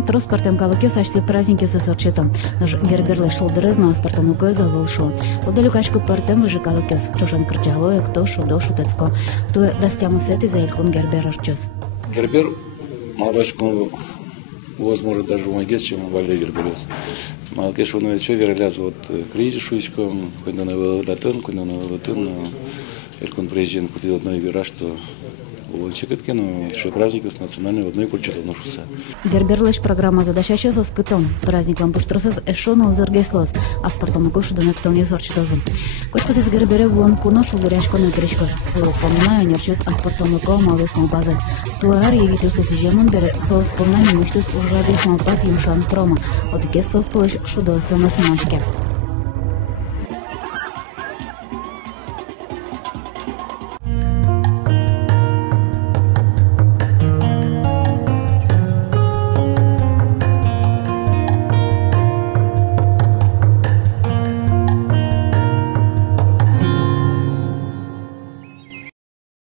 Транспортом калуке сачты праздники сосорчетом. Нож герберлы шолдырызно аспортом лукоза волшо. Тода люкачку партем выжи калукес. Тошан крчалое, кто шудо шутецко. То дастямы сети за илькун гербер арчус. Гербер, малбачку, возможно, даже в Магес, чем в Вале герберес. Малкеш, он еще вероляз вот критишуечком, когда на велотен, Иркон приезжает куда-то одной вера, что он секретки, но что праздник с национальной одной культуры ношуся. Герберлыш программа задача со скытом. Праздник лампуштросыз эшону узыргеслос, а в портом кушу до нектоне сорчитозом. Кочку из гербере вон куношу буряшко на гречкос. Село поминаю нерчус а в портом ко малый смолбазы. Туар явитился сижемон бере со вспоминанием мечтус ужради смолбаз юмшан промо. От гес сос полыш шудо самосмашке.